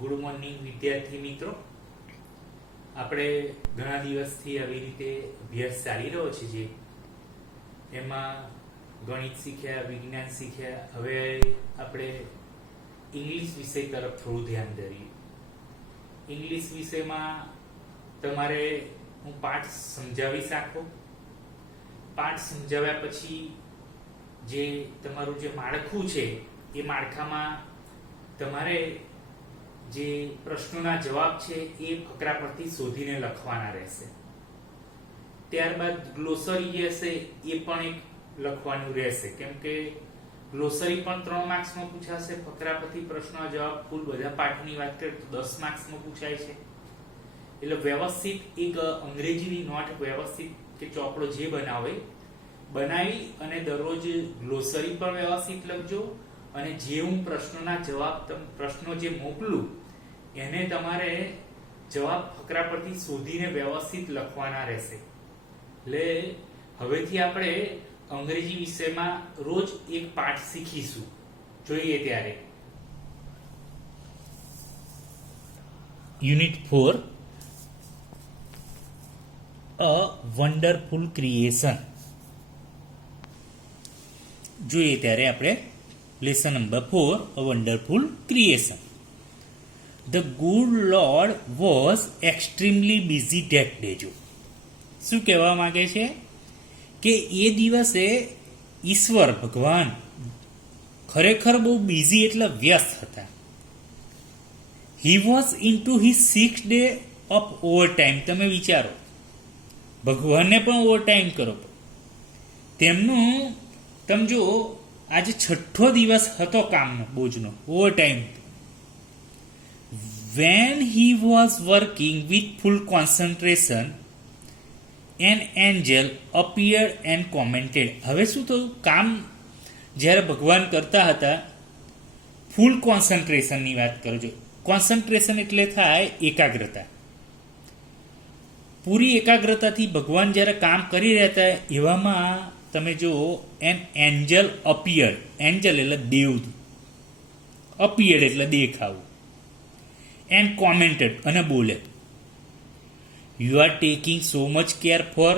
Good morning વિદ્યાર્થી મિત્રો. આપણે ઘણા દિવસથી આવી રીતે અભ્યાસ ચાલી રહ્યો છે, જે એમાં ગણિત શીખ્યા, વિજ્ઞાન શીખ્યા. હવે આપણે ઇંગ્લિશ વિષય તરફ થોડું ધ્યાન દઈએ. ઇંગ્લિશ વિષયમાં તમારે હું પાઠ સમજાવીશ આખો. પાઠ સમજાવ્યા પછી જે તમારું જે માળખું છે એ માળખામાં તમારે જે પ્રશ્નોના જવાબ છે એ ફકરા પરથી શોધીને લખવાના રહેશે. ત્યારબાદ ગ્લોસરી જે હશે એ પણ એક લખવાનું રહેશે, કેમ કે ગ્લોસરી પણ 3 માર્ક્સમાં પૂછાશે. ફકરા પરથી પ્રશ્નોના જવાબ ફૂલ બધા પાઠની વાત કરીએ તો 10 માર્ક્સમાં પૂછાય છે. એટલે વ્યવસ્થિત એક અંગ્રેજીની નોટ વ્યવસ્થિત કે ચોપડો જે બનાવી અને દરરોજ ગ્લોસરી પણ વ્યવસ્થિત લખજો. અને જે હું પ્રશ્નોના જવાબ પ્રશ્નો જે મોકલું એને તમારે જવાબ ફકરા પરથી શોધીને વ્યવસ્થિત લખવાના રહેશે. એટલે હવેથી આપણે અંગ્રેજી વિષયમાં રોજ એક પાઠ શીખીશું. જોઈએ ત્યારે યુનિટ 4 અ વન્ડરફુલ ક્રિએશન. જોઈએ ત્યારે આપણે lesson number 4 a wonderful creation. The good Lord was extremely busy that day. જો શું કહેવા માંગે છે કે એ દિવસે ઈશ્વર ભગવાન ખરેખર બહુ બિઝી એટલે વ્યસ્ત હતા. He was into his 6th day of overtime. તમે વિચારો, ભગવાનને પણ ઓવરટાઈમ કરો. તેમનું તમે જો આજે 6થો દિવસ હતો કામનો, બોજનો, overtime. When he was working with full concentration, an angel appeared and commented. હવે શું થયું? કામ જ્યારે ભગવાન કરતા હતા, ફૂલ કોન્સન્ટ્રેશનની વાત કરજો. કોન્સન્ટ્રેશન એટલે થાય એકાગ્રતા. પૂરી એકાગ્રતાથી ભગવાન જ્યારે કામ કરી રહ્યા હતા, એવામાં તમે જો એન એન્જલ અપિયર્ડ. એન્જલ એટલે દેવદૂત, અપિયર્ડ એટલે દેખાવું. એન્ડ કોમેન્ટેડ અને બોલે, you are taking so much care for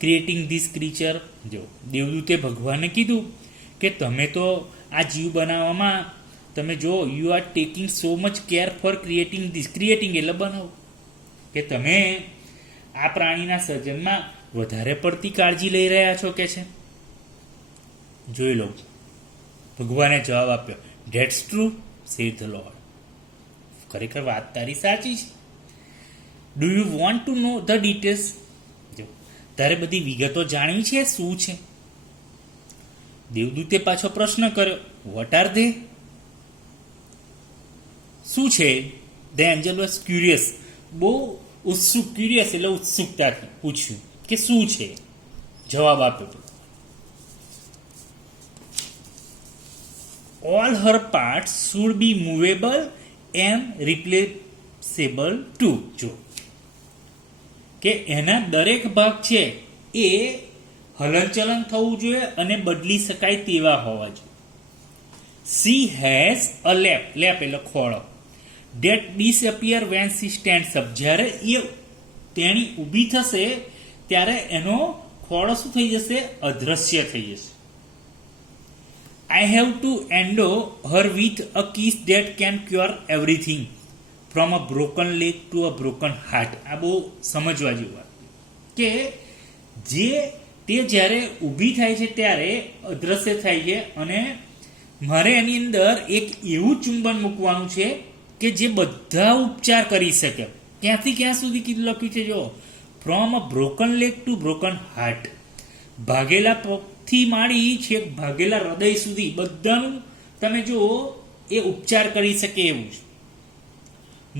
creating this creature. જો દેવદૂતે ભગવાનને કીધું કે તમે તો આ જીવ બનાવવામાં તમે જો you are taking so much care for creating this. Creating એટલે બનાવો, કે તમે આ પ્રાણીના સર્જનમાં વધારે પડતી કાળજી લઈ રહ્યા છો કે છે. જોઈ લો, ભગવાને જવાબ આપ્યો, that's true said the lord. ખરેખર વાત તારી સાચી છે. Do you want to know the details. જો તારે બધી વિગતો જાણવી છે શું છે. દેવદૂતે પાછો પ્રશ્ન કર્યો, વોટ આર ધે. શું છે? The angel was curious. બહુ ઉત્સુક, ક્યુરિયસ એટલે ઉત્સુકતાથી પૂછ્યું કે શું છે. જવાબ આપ્યો, all her parts should be movable and replaceable too. જો કે એના દરેક ભાગ છે એ હલનચલન થવું જોઈએ અને બદલી શકાય તેવા હોવા જોઈએ. She has a lap. Lap એટલે ખોળો. That disappear when she stands up. જ્યારે એ તેણી ઊભી થશે ત્યારે એનો ખોળો શું થઈ જશે? અદ્રશ્ય થઈ જશે. I have to endow her with a kiss that can cure everything from a broken leg to a broken heart. આ બહુ સમજવા જેવું વાત કે જે તે જ્યારે ઊભી થાય છે ત્યારે અદ્રશ્ય થાય છે, અને મારે એની અંદર એક એવું ચુંબન મૂકવાનું છે કે જે બધા ઉપચાર કરી શકે. ક્યાંથી ક્યાં સુધી કીધું લખ્યું છે? જો, from a broken leg to broken heart. ભાગેલા પગથી માંડી છેક ભાગેલા હૃદય સુધી બધાનું તમે જો એ ઉપચાર કરી શકે એવું છે.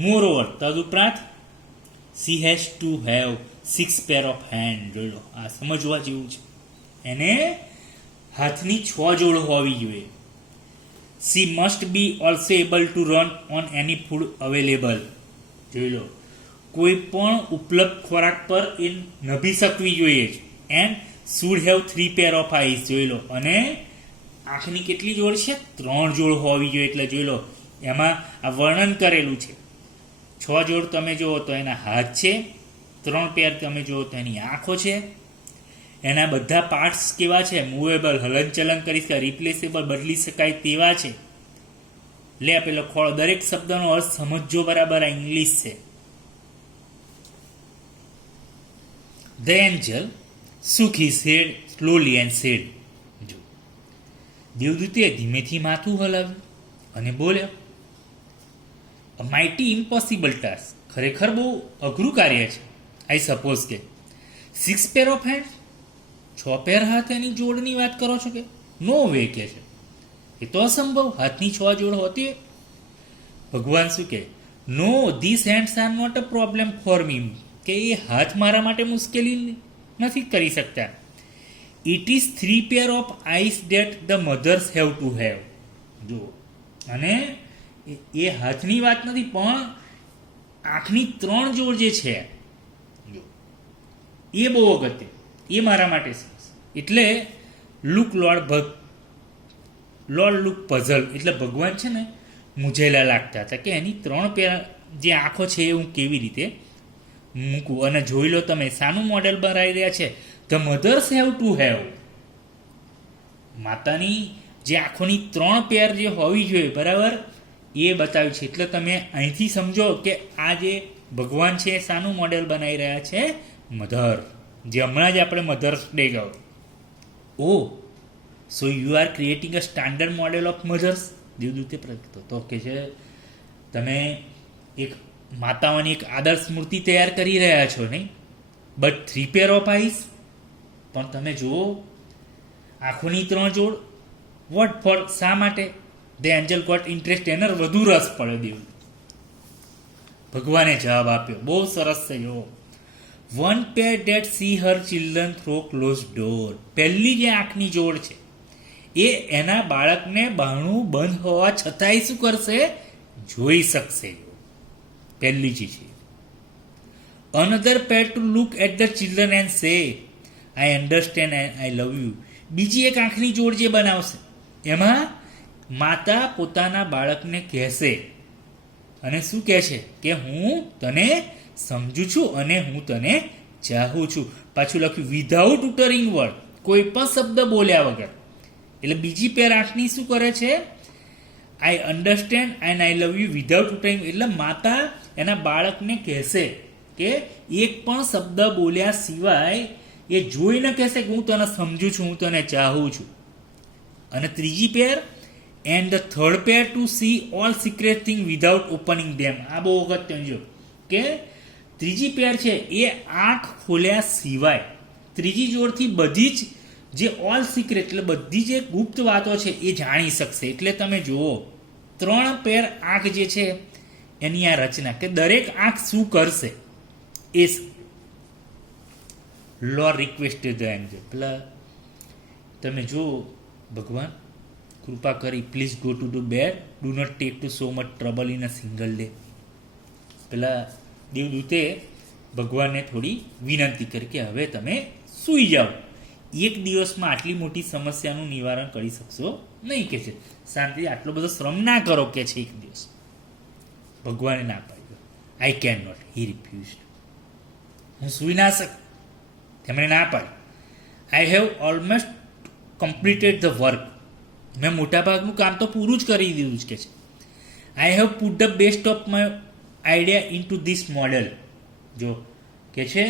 મોરઓવર, તદુપરાંત she has to have 6 pair of hand. જોઈ લો, આ સમજવા જેવું છે. એને હાથની 6 જોડ હોવી જોઈએ. C must be also able to run on any food available. જોઈ લો, કોઈ પણ ઉપલબ્ધ ખોરાક પર એ નભી શકવી જોઈએ. And should have 3 pair of eyes. જોઈ લો, અને આંખની કેટલી જોડ છે? 3 જોડ હોવી જોઈએ. એટલે જોઈ લો, એમાં આ વર્ણન કરેલું છે. 6 જોડ તમે જુઓ તો એના હાથ છે, 3 પેર તમે જુઓ તો એની આંખો છે. એના બધા પાર્ટ્સ કેવા છે? મૂવેબલ, હલનચલન કરી શકાય, રિપ્લેસેબલ, બદલી શકાય તેવા છે. લે પેલો ખોળો, દરેક શબ્દનો અર્થ સમજજો બરાબર. આ ઇંગ્લિશ છે. The angel shook his head slowly and said, જો દેવદૂતે ધીમેથી માથું હલાવ્યું અને બોલ્યો, A mighty impossible task. ખરેખર બહુ અઘરું કાર્ય છે. આઈ સપોઝ કે 6 pair of hands, 6 પેર હાથ એની જોડની વાત કરો છો કે? નો વે કે છે, એ તો અસંભવ. હાથની 6 જોડ હોતી. ભગવાન શું કે? No, this hands are not a problem for me. કે એ હાથ મારા માટે મુશ્કેલી નથી કરી શકતા. It is 3 pair of eyes that the mothers have to have. જો, અને એ હાથની વાત નથી, પણ આંખની 3 જોડ જે છે જો, એ બહુ અગત્ય, એ મારા માટે છે. એટલે લુક લોર્ડ લુક પઝલ, એટલે ભગવાન છે ને મૂંઝેલા લાગતા હતા કે એની 3 પેર જે આંખો છે એ હું કેવી રીતે મૂકું. અને જોઈ લો તમે, શાનું મોડેલ બનાવી રહ્યા છે? The mothers have to have. માતાની જે આંખોની 3 પેર જે હોવી જોઈએ બરાબર, એ બતાવ્યું છે. એટલે તમે અહીંથી સમજો કે આ જે ભગવાન છે શાનું મોડેલ બનાવી રહ્યા છે? મધર. જે હમણાં જ આપણે મધર્સ ડે ગયો. Oh, so you are creating a standard model of mothers. દેવદૂતે તો કે છે તમે એક માતાઓની એક આદર્શ મૂર્તિ તૈયાર કરી રહ્યા છો નહીં? But 3 pair of eyes. પણ તમે જુઓ આંખોની 3 જોડ. What for? શા માટે? The angel got interest. એને વધુ રસ પડ્યો દેવ. ભગવાને જવાબ આપ્યો, બહુ સરસ છે. જો 1 પેર ડેટ સી હર ચિલ્ડ્રન થ્રો ક્લોઝ ડોર. પહેલી જે આંખની જોડ છે એ એના બાળકને બારણું બંધ હોવા છતાંય શું કરશે? જોઈ શકશે. પહેલી જ છે. Another pair to look at the children and say, I understand and I love you. બીજી એક આંખની જોડ જે બનાવશે એમાં માતા પોતાના બાળકને કહેશે, અને શું કહે છે? કે હું તને સમજુ છું અને હું તને ચાહું છું. પાછું લખ્યું વિધાઉટ ઉટરિંગ વર્ડ, કોઈ પણ શબ્દ બોલ્યા વગર. એટલે બીજી પેર આંખની શું કરે છે? I understand and I love you without uttering. એટલે માતા એના બાળકને કહેશે કે એક પણ શબ્દ બોલ્યા સિવાય એ જોઈને કહેશે કે હું તને સમજુ છું, હું તને ચાહું છું. અને ત્રીજી pair and the third pair to see all secret thing without opening them. આ બહુ અગત્યનું છે કે ત્રીજી પેર છે એ આંખ ખોલ્યા સિવાય ત્રીજી જોડથી બધી જ જે ઓલ સિક્રેટ એટલે બધી જે ગુપ્ત વાતો છે એ જાણી શકશે. એટલે તમે જુઓ 3 પેર આંખ જે છે એની આ રચના, કે દરેક આંખ શું કરશે એ લોર્ડ રિક્વેસ્ટેડ ધ એન્જલ. પેલા તમે જુઓ, ભગવાન કૃપા કરી please go to the bed, do not take to so much trouble in a single day. પેલા દેવદૂતે ભગવાનને થોડી વિનંતી કરી કે હવે તમે સૂઈ જાઓ, એક દિવસમાં આટલી મોટી સમસ્યાનું નિવારણ કરી શકશો નહીં. કે છે શાંતિ, આટલો બધો શ્રમ ના કરો કે છે એક દિવસ. ભગવાને ના પાડ્યો. આઈ કેન નોટ, હી રિફ્યુઝડ. હું સૂઈ ના શકું, તેમણે ના પાડી. I have almost completed the work. મેં મોટાભાગનું કામ તો પૂરું જ કરી દીધું જ કે છે. I have put the best of my idea in two this model. જો કે છે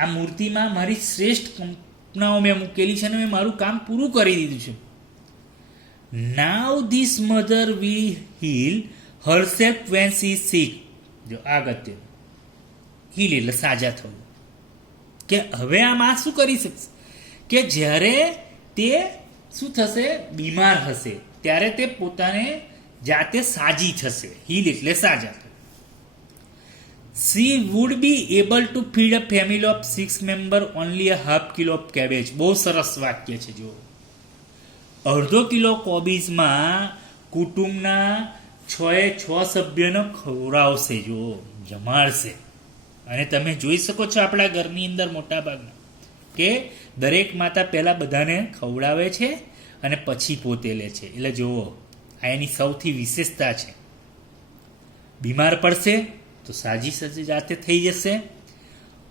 આ મૂર્તિમાં મારી શ્રેષ્ઠ કલ્પનાઓ મેં મૂકેલી છે અને મેં મારું કામ પૂરું કરી દીધું છે. Now this mother we heal herself when she sick. જો આ ગત્ય હીલ એટલે સાજા થવું. કે હવે આ માં શું કરી શકશે? કે જ્યારે તે શું થશે? બીમાર હશે ત્યારે તે પોતાને જાતે સાજી થશે. હીલ એટલે સાજા થવું. She would be able to feed a family of 6 members only a half kilo of cabbage. બહુ સરસ વાક્ય છે. જો અડધો કિલો કોબીજમાં કુટુંબના 6 સભ્યોને ખવડાવશે, જો જમાડશે. અને તમે જોઈ શકો છો આપણા ઘરની અંદર મોટા ભાગના કે દરેક માતા પહેલા બધાને ખવડાવે છે અને પછી પોતે લે છે. એટલે જુઓ આ એની સૌથી વિશેષતા છે. બીમાર પડશે તો સાજી જાતે થઈ જશે.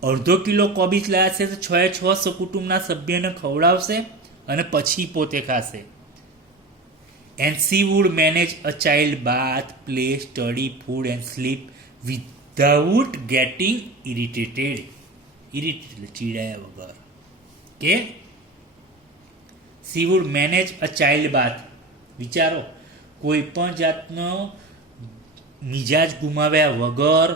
અડધો કિલો કોબીજ લાયા છે તો 6 સકુટુંબના સભ્યને ખવડાવશે અને પછી પોતે ખાશે. And she would manage a child bath, play, study, food and sleep without getting irritated. ચીડાયા વગર. કે she would manage a child bath. વિચારો, કોઈ પણ જાતનો મિજાજ ગુમાવ્યા વગર,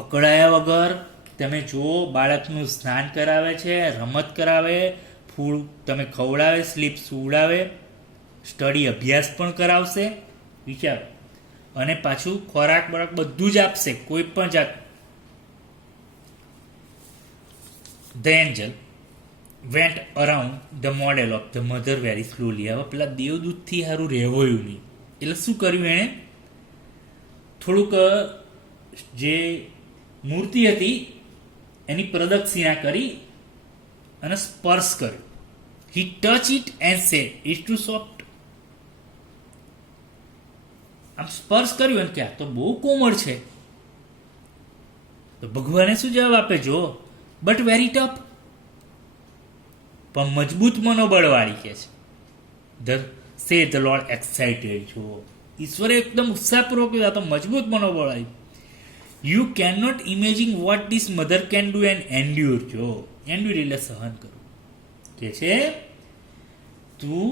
અકળાયા વગર તમે જુઓ બાળકનું સ્નાન કરાવે છે, રમત કરાવે, ફૂડ તમે ખવડાવે, સ્લીપ સુવડાવે, સ્ટડી અભ્યાસ પણ કરાવશે. વિચારો, અને પાછું ખોરાક બરાક બધું જ આપશે, કોઈ પણ જાત. The Angel vent around the model of the mother very slowly. હવે પેલા દેવદૂતથી સારું રહેવાયું નહીં, એટલે શું કર્યું એણે? થોડુંક જે મૂર્તિ હતી એની પ્રદક્ષિણા કરી અને સ્પર્શ કર્યો. He touch it and said it's too soft. આમ સ્પર્શ કર્યું અને કે આ તો બહુ કોમળ છે. તો ભગવાને શું જવાબ આપે? જો બટ વેરી ટફ. પણ મજબૂત મનોબળવાળી કે છે. The lord excited. જો ઈશ્વરે એકદમ ઉત્સાહપૂર્વક કીધું, તો મજબૂત મનોબળવાળી. You can not imagine what this mother can do and endure. જો એન્ડ્યુર એટલે સહન કરવું કે છે. તું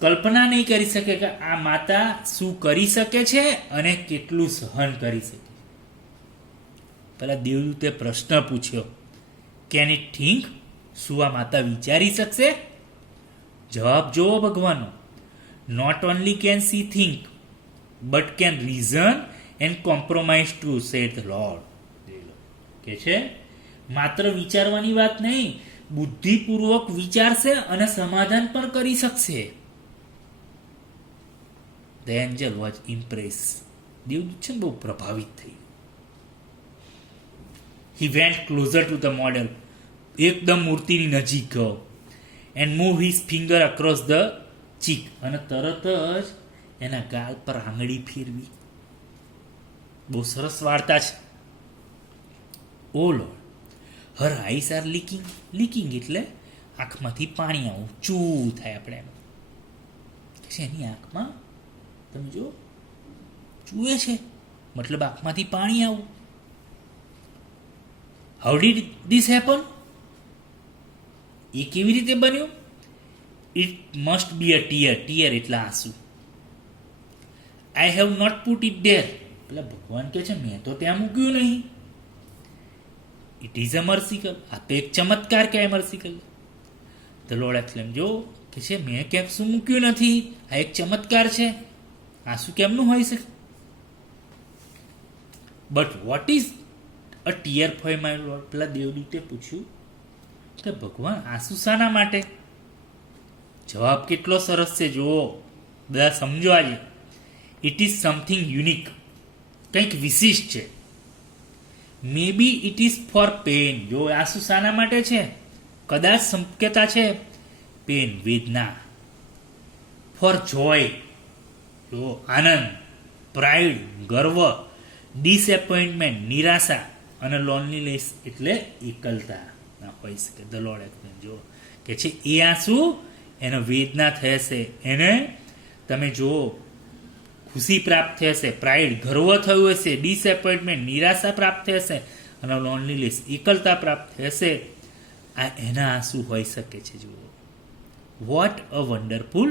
કલ્પના નહીં કરી શકે કે આ માતા શું કરી શકે છે અને કેટલું સહન કરી શકે. પેલા દેવદૂતે પ્રશ્ન પૂછ્યો, કેન ઇટ થિંક? શું આ માતા વિચારી શકશે? જવાબ જોવો ભગવાનનો. Not only can see think but can reason and compromise too, said the lord. કે છે માત્ર વિચારવાની વાત નહીં, બુદ્ધિપૂર્વક વિચારશે અને સમાધાન પણ કરી શકશે. The angel was impress. દેવદૂત છે ને બહુ પ્રભાવિત થઈ. He went closer to the model. એકદમ મૂર્તિની નજીક ગયો. And move his finger across the cheek. અને તરત જ એના ગાલ પર આંગળી ફેરવી. બહુ સરસ વાર્તા છે. Oh lord, her eyes are leaking. Leaking એટલે આંખમાંથી પાણી આવું, ચૂ થાય આપણે એમ. એની આંખમાં તમે જો ચૂએ છે, મતલબ આંખમાંથી પાણી આવું. How did this happen? એ કેવી રીતે બન્યું? It must be a tear. Tear એટલે આંસુ. I have not put it there. પેલા ભગવાન કે છે મેં તો ત્યાં મૂક્યું નહીં. It is a miracle. આ તો એક ચમત્કાર કહેવાય, મર્સિકલ. The lord explain. જો કે છે મેં ક્યાંક શું મૂક્યું નથી, આ એક ચમત્કાર છે. આંસુ કેમનું હોઈ શકે? But what is a tear for my lord? પેલા દેવદૂતે પૂછ્યું કે ભગવાન આંસુ શાના માટે? જવાબ કેટલો સરસ છે, જુઓ બધા સમજો આજે. It is something unique. કંઈક વિશિષ્ટ છે. મે B it is four pen. જો આંસુ શાના માટે છે? કદાચ શક્યતા છે પેન, વેદના. ફોર જોય, જો આનંદ. પ્રાઇડ, ગર્વ. ડિસએપોઇન્ટમેન્ટ, નિરાશા. અને લોનલીનેસ એટલે એકલતા ના હોઈ શકે. The lord explain. જો કે છે એ આંસુ એને વેદના થશે, એને તમે જુઓ ખુશી પ્રાપ્ત થશે, પ્રાઇડ ગર્વ થયું હશે, ડિસએપોઇન્ટમેન્ટ નિરાશા પ્રાપ્ત થશે, અને લોનલીનેસ એકલતા પ્રાપ્ત થશે. આ એના આંસુ હોઈ શકે છે. જુઓ વોટ અ વન્ડરફુલ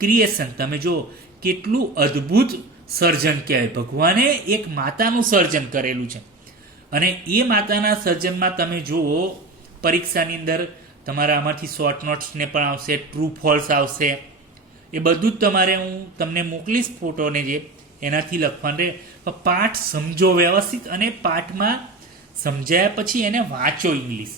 ક્રિએશન. તમે જુઓ કેટલું અદ્ભુત સર્જન કહેવાય. ભગવાને એક માતાનું સર્જન કરેલું છે, અને એ માતાના સર્જનમાં તમે જુઓ પરીક્ષાની અંદર તમારા આમાંથી શોર્ટ નોટ્સને પણ આવશે, ટ્રુ ફોલ્સ આવશે. એ બધું જ તમારે હું તમને મોકલીશ ફોટોને, જે એનાથી લખવાનું રહે. પાઠ સમજો વ્યવસ્થિત, અને પાઠમાં સમજાયા પછી એને વાંચો ઇંગ્લિશ.